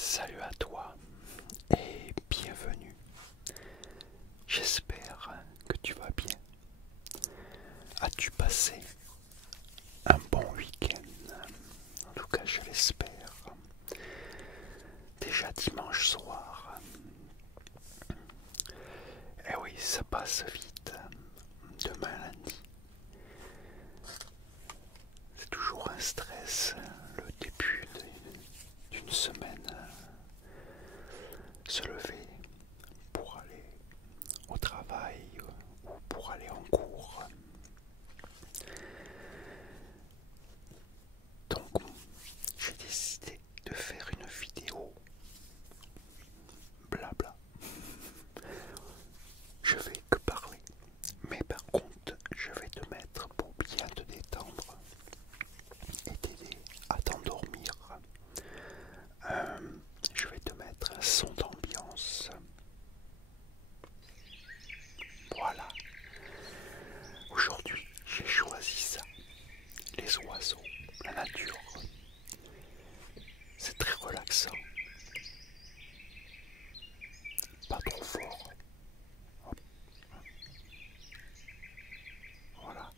Salut à toi et bienvenue. J'espère que tu vas bien. As-tu passé un bon week-end? En tout cas, je l'espère. Déjà dimanche soir. Eh oui, ça passe vite. Demain lundi. C'est toujours un stress, le début d'une semaine. Se lever pour aller au travail ou pour aller en cours. Donc, j'ai décidé de faire une vidéo blabla. Je vais que parler, mais par contre, je vais te mettre pour bien te détendre et t'aider à t'endormir. Je vais te mettre un son d'ambiance. Voilà. Aujourd'hui, j'ai choisi ça. Les oiseaux, la nature. C'est très relaxant. Pas trop fort. Hop. Voilà.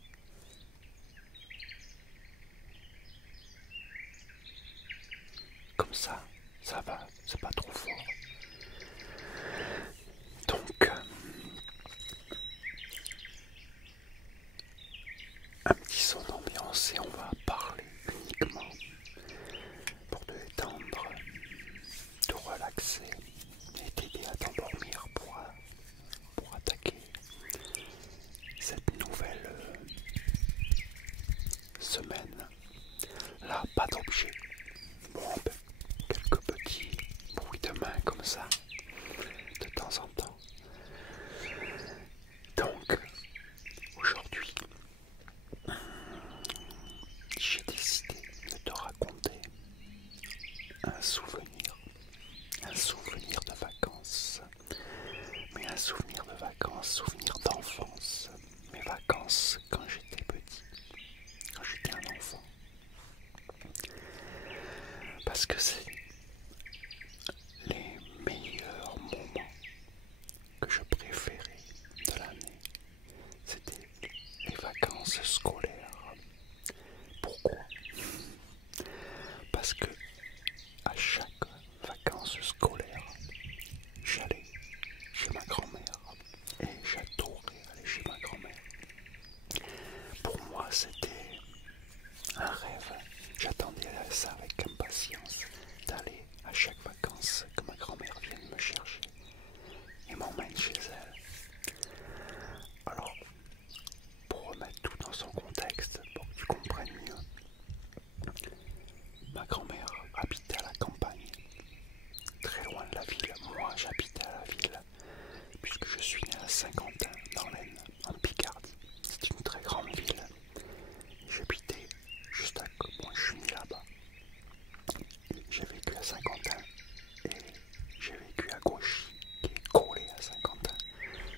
Comme ça va, c'est pas trop fort. Donc, un petit son d'ambiance et on va parler uniquement pour te détendre, te relaxer et t'aider à t'endormir pour attaquer cette nouvelle semaine. Là, pas d'objet. Bon, ben, quelques petits bruits de main comme ça, de temps en temps. Donc, aujourd'hui, j'ai décidé de te raconter un souvenir de vacances, mais un souvenir de vacances, souvenir d'enfance, mes vacances quand j'étais petit, quand j'étais un enfant. Parce que c'est les meilleurs moments que je préférais de l'année, c'était les vacances scolaires. Pourquoi? Parce que à chaque vacances scolaires, j'allais chez ma grand-mère et j'adorais aller chez ma grand-mère. Pour moi, c'était un rêve. J'attendais ça avec impatience d'aller à chaque vacances que ma grand-mère vienne me chercher et m'emmène chez elle. Alors, pour remettre tout dans son contexte, pour que tu comprennes mieux, ma grand-mère habitait à la campagne, très loin de la ville. Moi, j'habitais à la ville, puisque je suis né à Saint-Quentin, dans l'Aisne, en Picardie. C'est une très grande ville. J'habitais juste à côté. Moi, je suis né là-bas. J'ai vécu à Saint-Quentin et j'ai vécu à Gauchy, qui est collé à Saint-Quentin.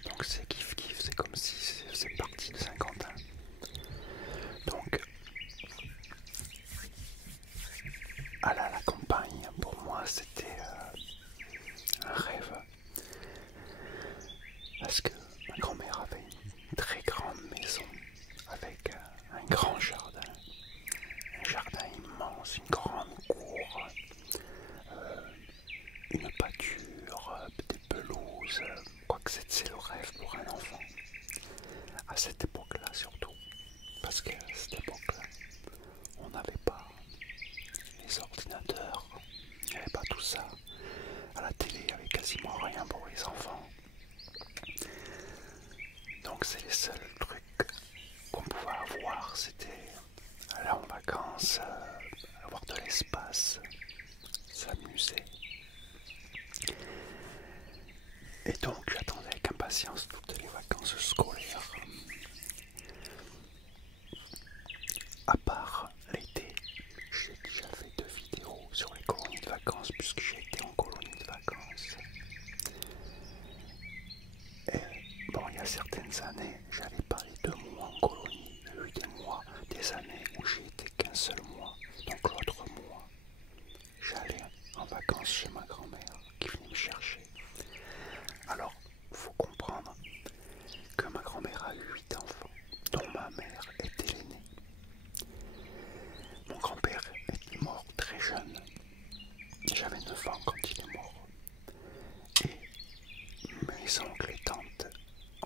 Donc c'est kiff-kiff, c'est comme si c'est parti de Saint-Quentin. Donc, aller à la campagne, pour moi, c'était un rêve. Parce que ma grand-mère avait une très grande maison avec un grand jardin. Un jardin immense, une grande cour, une pâture, des pelouses. Quoique c'est le rêve pour un enfant. À cette époque-là surtout. Parce qu'à cette époque-là, on n'avait pas les ordinateurs, il n'y avait pas tout ça. À la télé, il n'y avait quasiment rien pour les enfants. Donc c'est les seuls trucs qu'on pouvait avoir, c'était aller en vacances, avoir de l'espace, s'amuser. Et donc j'attendais avec impatience toutes les vacances scolaires. À part l'été, j'ai déjà fait 2 vidéos sur les colonies de vacances puisque j'ai été en colonie de vacances. Et bon, il y a certaines années, j'avais pas les 2 mois en colonie. Il y a eu des mois, des années où j'ai été qu'un seul mois. Donc l'autre mois, j'allais en vacances vacances chez ma grand-mère qui venait me chercher. Alors, faut comprendre que ma grand-mère a eu 8 enfants, dont ma mère était l'aînée. Mon grand-père est mort très jeune. J'avais 9 ans quand il est mort. Et mes oncles et tantes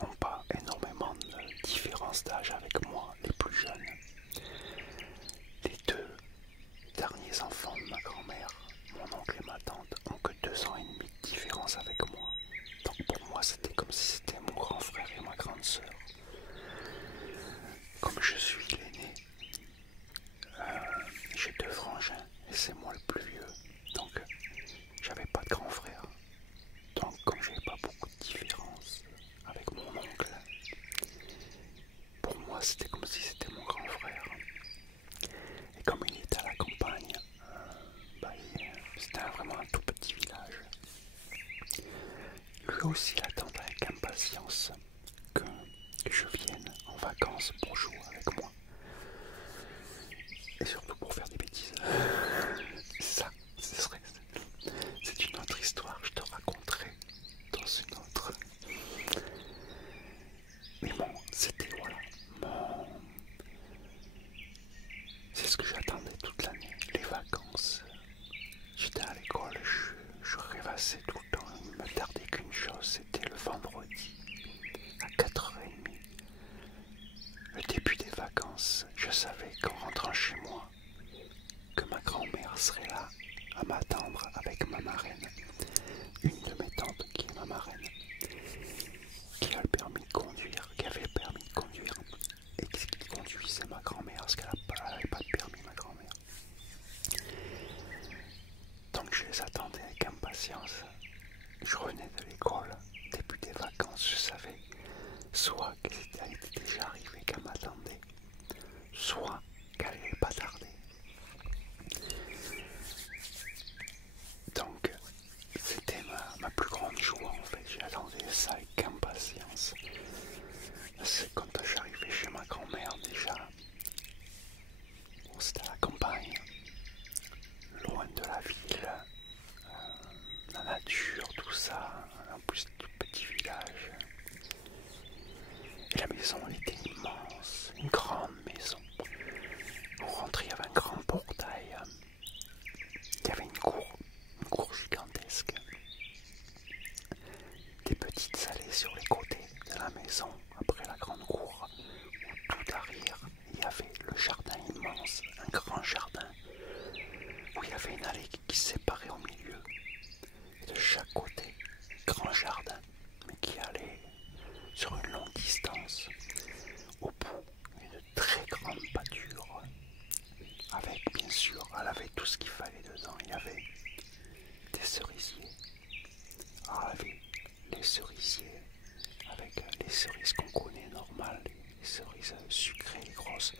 n'ont pas énormément de différence d'âge avec moi, les plus jeunes. Les deux derniers enfants de ma grand-mère, mon oncle et ma tante, ont que 2 ans et demi de différence avec moi. Donc pour moi, c'était comme si c'était mon grand frère et ma grande sœur. Comme je suis l'aîné, j'ai 2 frangins et c'est moi le plus vieux. Donc j'avais pas de grand frère. Donc comme j'avais pas beaucoup de différence avec mon oncle, pour moi c'était comme si c'était mon grand frère. Et comme il était à la campagne, c'était vraiment un tout petit village. Lui aussi il attendait avec impatience que je vienne en vacances pour jouer avec moi. Et surtout pour faire des bêtises. Ça, c'est une autre histoire, je te raconterai dans une autre. Mais bon, c'était voilà. C'est ce que j'attendais toute l'année, les vacances. J'étais à l'école, je rêvassais tout le temps, il ne me tardait qu'une chose, c'était le vendredi à 4h30. Le début des vacances, je savais qu'en rentrant chez moi, que ma grand-mère serait là à m'attendre avec ma marraine, une de mes tantes qui est ma marraine, qui a le permis de conduire, qui avait le permis de conduire, et qui conduisait ma grand-mère, parce qu'elle n'avait pas de permis, ma grand-mère. Donc je les attendais avec impatience. Je revenais de l'école, début des vacances, je savais soit qu'elle était déjà arrivée, qu'elle m'attendait, soit qu'elle n'allait pas tarder. Donc c'était ma plus grande joie en fait, j'attendais ça avec impatience. C'est quand j'arrivais chez ma grand-mère déjà, c'était à la campagne, loin de la ville, la nature, tout ça, en plus tout petit village. Et la maison elle était immense, une grande maison. On rentrait, il y avait un grand portail, il y avait une cour gigantesque, des petites allées sur les côtés de la maison, après la grande cour, où tout derrière, il y avait le jardin immense, un grand jardin, où il y avait une allée qui se séparait au milieu, et de chaque côté, grand jardin, mais qui allait sur une longue distance. Au bout, une très grande pâture, avec bien sûr, elle avait tout ce qu'il fallait dedans. Il y avait des cerisiers. Alors elle avait les cerisiers, avec les cerises qu'on connaît normales, les cerises sucrées et grosses.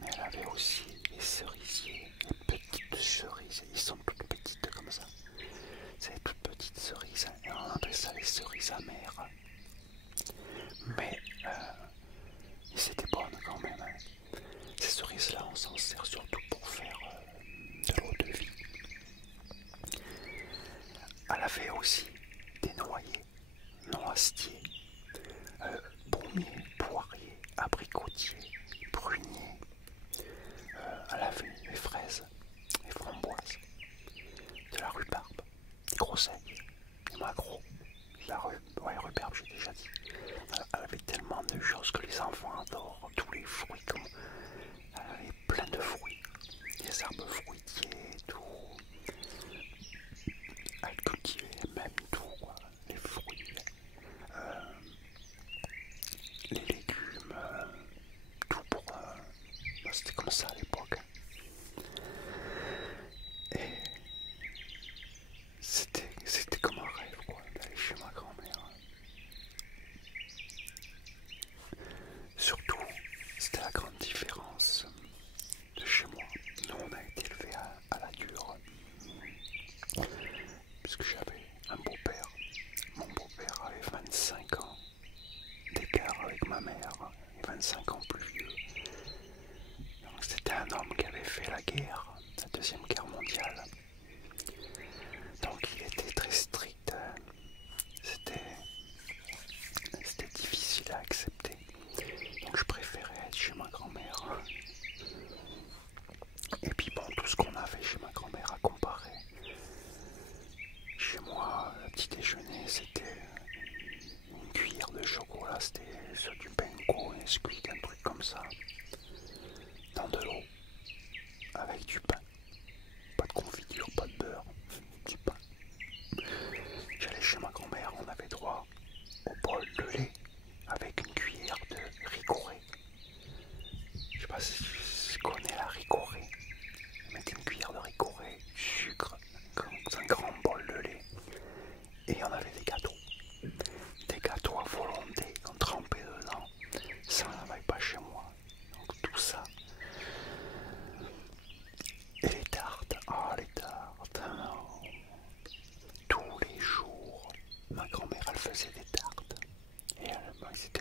Mais elle avait aussi les cerisiers, les petites cerises, ils sont toutes petites comme ça. C'est des toutes petites cerises, et on appelle ça les cerises amères. Mais c'était bonne quand même. Hein. Ces cerises-là, on s'en sert surtout pour faire de l'eau de vie. Elle avait aussi des noyers, noisetiers, pommiers, poiriers, abricotiers, pruniers. Elle avait les fraises, les framboises, de la rhubarbe, des groseilles, des maquereaux, rhubarbe, j'ai déjà dit. Elle avait tellement de choses que les enfants adorent, tous les fruits, comme elle avait plein de fruits, des arbres fruitiers, tout. Elle cultivait même tout, quoi. Les fruits, les légumes, tout pour. C'était comme ça à l'époque. Et c'était comme un rêve, quoi, d'aller chez ma grand-mère. Surtout, c'était la grande différence pas de confiture, pas de beurre, du pain. J'allais chez ma grand-mère, on avait droit au bol de lait avec une cuillère de ricoré. Je sais pas si tu connais la ricoré. Mettre une cuillère de ricoré, du sucre, un grand bol de lait. Et on avait des gâteaux. Des gâteaux à volonté qu'on trempait dedans. Ça, on n'avait pas chez moi. Donc tout ça. Et les tartes. Ah, les tartes. Non. Tous les jours, ma grand-mère, elle faisait des tartes. Et c'était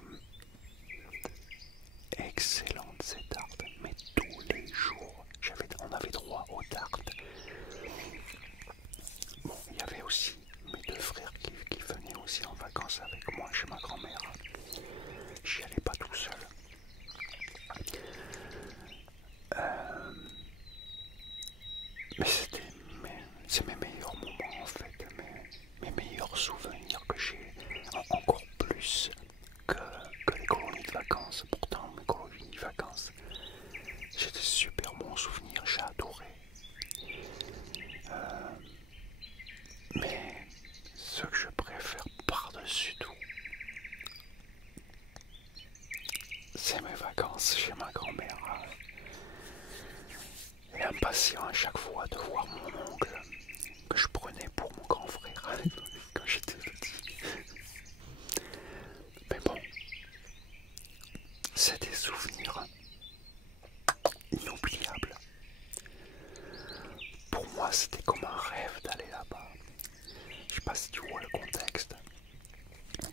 excellente ces tartes. Mais tous les jours, on avait droit aux tartes. Bon, il y avait aussi mes deux frères qui venaient aussi en vacances avec moi chez ma grand-mère. J'y allais pas tout seul. Mais c'est mes meilleurs moments en fait, mes meilleurs souvenirs que j'ai, encore plus que les colonies de vacances. Pourtant, mes colonies de vacances, j'ai des super bons souvenirs, j'ai adoré. Mais ce que je préfère par-dessus tout, c'est mes vacances chez ma grand-mère. Et impatient à chaque fois de voir mon oncle que je prenais pour mon grand frère quand j'étais petit. Mais bon, c'est des souvenirs inoubliables. Pour moi, c'était comme un rêve d'aller là-bas. Je sais pas si tu vois le contexte.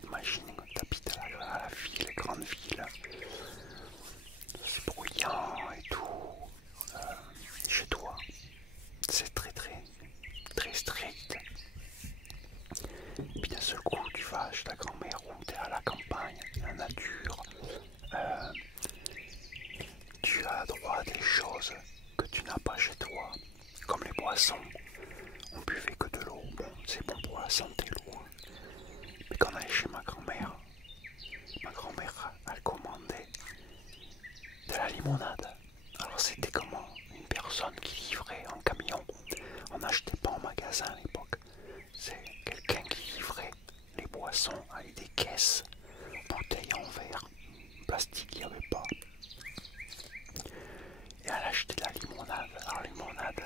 Imagine que tu habites à la ville, grande ville. C'est bruyant et tout. Chez toi, c'est très strict. Puis d'un seul coup, tu vas chez ta grand-mère ou tu es à la campagne, la nature. Tu as droit à des choses que tu n'as pas chez toi, comme les boissons. On buvait que de l'eau. Bon, c'est bon pour la santé, l'eau. Mais quand on allait chez ma grand-mère, elle commandait de la limonade. Alors c'était comment? Une personne qui livrait en camion. On n'achetait pas en magasin à l'époque. C'est quelqu'un qui livrait les boissons avec des caisses, bouteilles en verre, plastique il n'y avait pas. Et elle achetait de la limonade. Alors limonade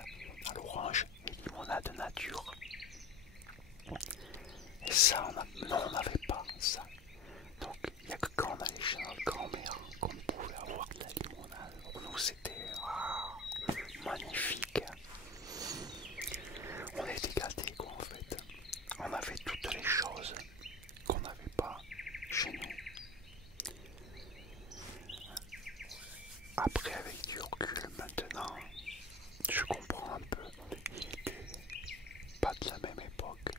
à l'orange et limonade nature. Et ça, on n'avait pas ça. Donc il n'y a que quand on allait chez notre grand-mère qu'on pouvait avoir de la limonade. Pour nous c'était magnifique. On était gâtés quoi en fait. On avait toutes les choses qu'on n'avait pas chez nous. Après avec du recul maintenant, je comprends un peu. Il était pas de la même époque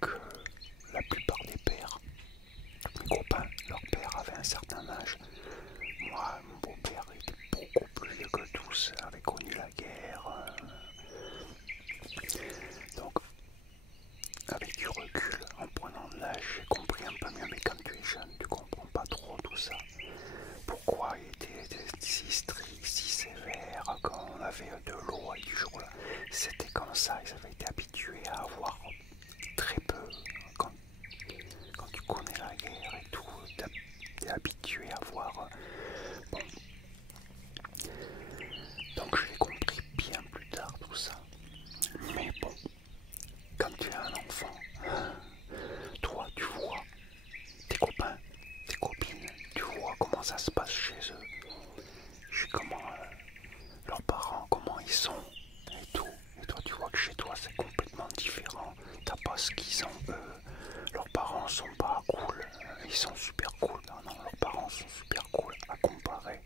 que la plupart des pères. Mes copains, leur père avait un certain âge. Moi, mon beau-père était beaucoup plus vieux que tous, avait connu la guerre. Donc, avec du recul, en prenant de l'âge, j'ai compris un peu mieux, mais quand tu es jeune, tu comprends pas trop tout ça. Pourquoi il était si strict, si sévère, quand on avait de l'eau et du jour là. C'était comme ça, ils avaient été habitués à avoir très peu. Quand tu connais la guerre et tout, t'es habitué à voir. Bon. Donc je l'ai compris bien plus tard tout ça. Mais bon, quand tu es un enfant, toi tu vois tes copains, tes copines, tu vois comment ça se passe chez eux. Je sais comment leurs parents, comment ils sont et tout. Et toi tu vois que chez toi c'est complètement différent. T'as pas ce qu'ils ont eux. Leurs parents sont pas cool, ils sont super cool. Non, leurs parents sont super cool à comparer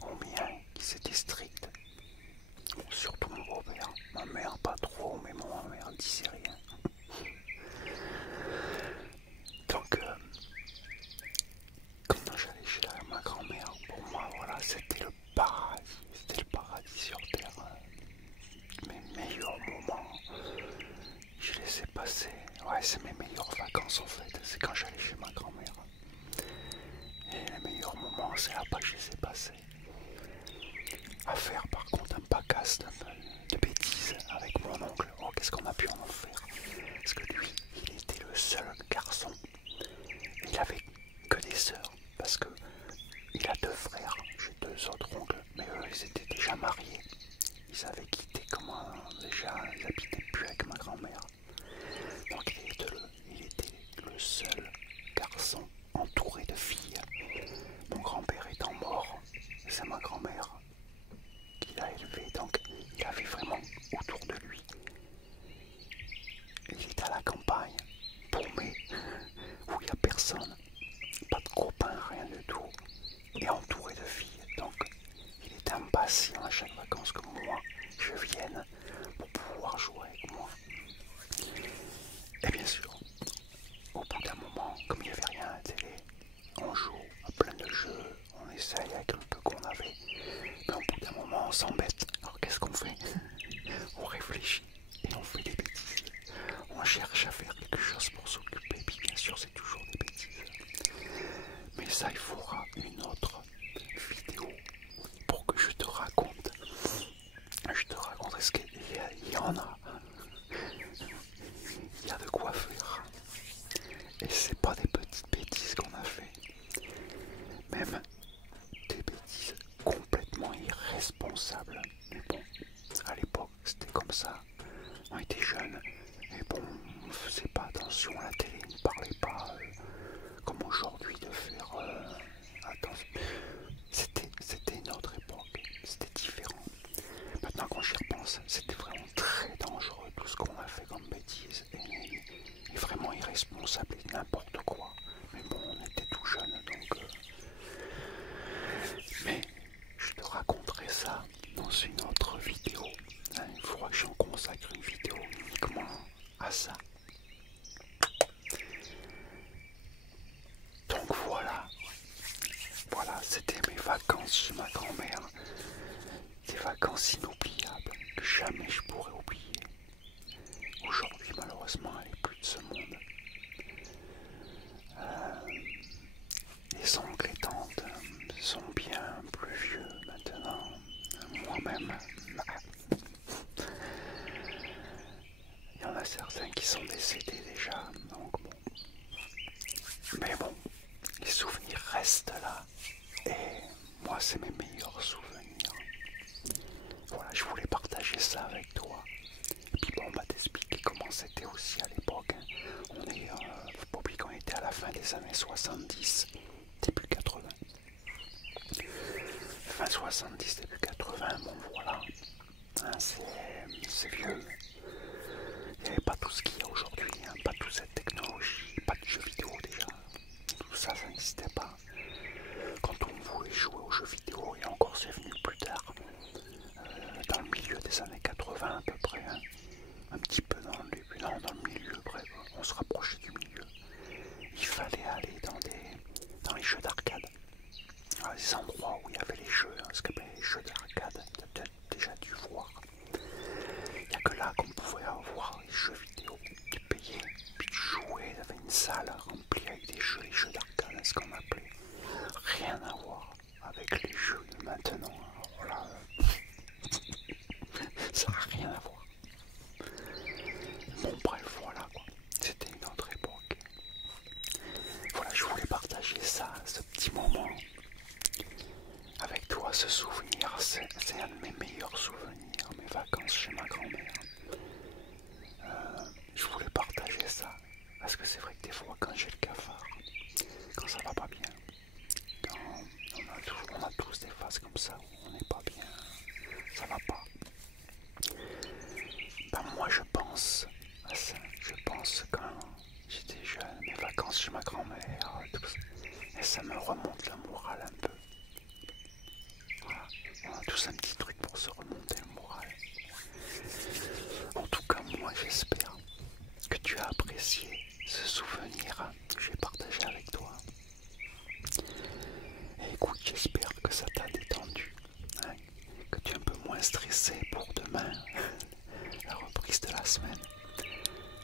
au mien qui c'était strict. Bon, surtout mon beau-père. Ma mère pas trop, mais ma mère disait rien. Donc, quand j'allais chez ma grand-mère, pour moi, voilà, c'était le paradis. C'était le paradis sur terre. Mes meilleurs moments, je les ai passés. Ouais, c'est mes meilleures vacances en fait. C'est quand j'allais chez ma grand-mère. Et les meilleurs moments vacances de bêtises avec mon oncle. Oh, qu'est-ce qu'on a pu en faire? Parce que lui, il était le seul garçon. Il avait que des sœurs. Parce que il a deux frères. J'ai deux autres oncles. Mais eux, ils étaient déjà mariés. Ils avaient quitté déjà. Ils n'habitaient plus avec ma grand-mère. Donc il était le seul garçon entouré de filles. Mon grand-père étant mort, c'est ma grand-mère qui l'a élevé, donc il avait vraiment autour de lui. Il est à la campagne, paumé, où il n'y a personne, pas de copains, rien du tout, et entouré de filles. Donc il est impatient à chaque vacances que moi je vienne pour pouvoir jouer avec moi. Et bien sûr, au bout d'un moment, comme il n'y avait rien à la télé, on joue à plein de jeux, on essaye avec le peu qu'on avait, mais au bout d'un moment on s'embête. Alors qu'est-ce qu'on fait? On réfléchit et on fait des bêtises. On cherche à faire quelque chose pour s'occuper, puis bien sûr c'est toujours des bêtises. Mais ça il faudra une autre vidéo pour que je te raconte. Je te raconte, est-ce qu'il y en a? Il y a de quoi faire. Et c'est pas des petites bêtises qu'on a fait. Même des bêtises complètement irresponsables. Mais bon, à l'époque, c'était comme ça. On était jeunes. Et bon, on ne faisait pas attention à la télé. On ne parlait pas comme aujourd'hui de faire attention. C'était une autre époque. C'était différent. Maintenant, quand j'y repense, c'était vraiment très dangereux tout ce qu'on a fait comme bêtises. Et vraiment irresponsable et n'importe quoi. Mais bon, on était tout jeunes, donc... Mais je te raconterai ça dans une autre vidéo. Il faudra que j'en consacre une vidéo uniquement à ça. Donc voilà. Voilà, c'était mes vacances chez ma grand-mère. Des vacances inoubliables que jamais je pourrais oublier. Aujourd'hui, malheureusement, elle n'est plus de ce monde. Les oncles et tantes sont bien plus vieux maintenant. Moi-même, il y en a certains qui sont décédés déjà, donc bon. Mais bon, les souvenirs restent là. Et moi, c'est mes meilleurs souvenirs. Voilà, je voulais partager ça avec toi. Et puis bon, on va t'expliquer comment c'était aussi à l'époque. On est, faut pas oublier qu'on était à la fin des années 70, début 80. Fin 70, début 80, bon voilà. Hein, c'est vieux. Il n'y avait pas tout ce qu'il y a aujourd'hui, hein, pas toute cette technologie, pas de jeux vidéo déjà. Tout ça, ça n'existait pas. Quand on voulait jouer aux jeux vidéo, et encore c'est venu plus tard, dans le milieu des années 80 à peu près, hein, un petit peu dans le début, non, dans le milieu, bref, on se rapprochait du milieu. Il fallait aller dans les jeux d'arcade, dans les endroits où il y avait les jeux, hein, ce qu'on appelait les jeux d'arcade, tu as peut-être déjà dû voir. Il n'y a que là qu'on pouvait avoir les jeux vidéo. Tu payais, puis tu jouais, il y avait une salle remplie avec des jeux, les jeux d'arcade, ce qu'on appelait. Rien à voir avec les jeux de maintenant. Alors là, ça n'a rien à voir. Bon bref, voilà quoi. C'était une autre époque. Voilà, je voulais partager ça, ce petit moment avec toi, ce souvenir. C'est un de mes meilleurs souvenirs, mes vacances chez ma grand-mère. Je voulais partager ça parce que c'est vrai que des fois quand j'ai le cafard, quand ça va pas bien, quand on a tous des phases comme ça où on n'est pas bien, ça va pas. Ben moi je pense à ça, je pense quand j'étais jeune, mes vacances chez ma grand-mère, tout ça, et ça me remonte le moral un peu. Voilà, on a tous un petit truc pour se remonter le moral. En tout cas moi j'espère que tu as apprécié ce souvenir que j'ai partagé avec toi. Et écoute, j'espère que ça t'a détendu, hein, que tu es un peu moins stressé pour demain, la reprise de la semaine.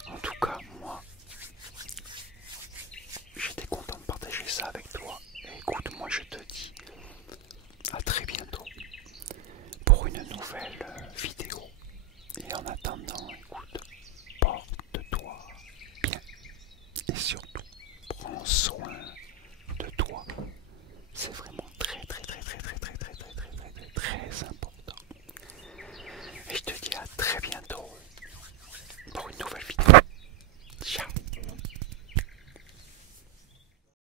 En tout cas, moi,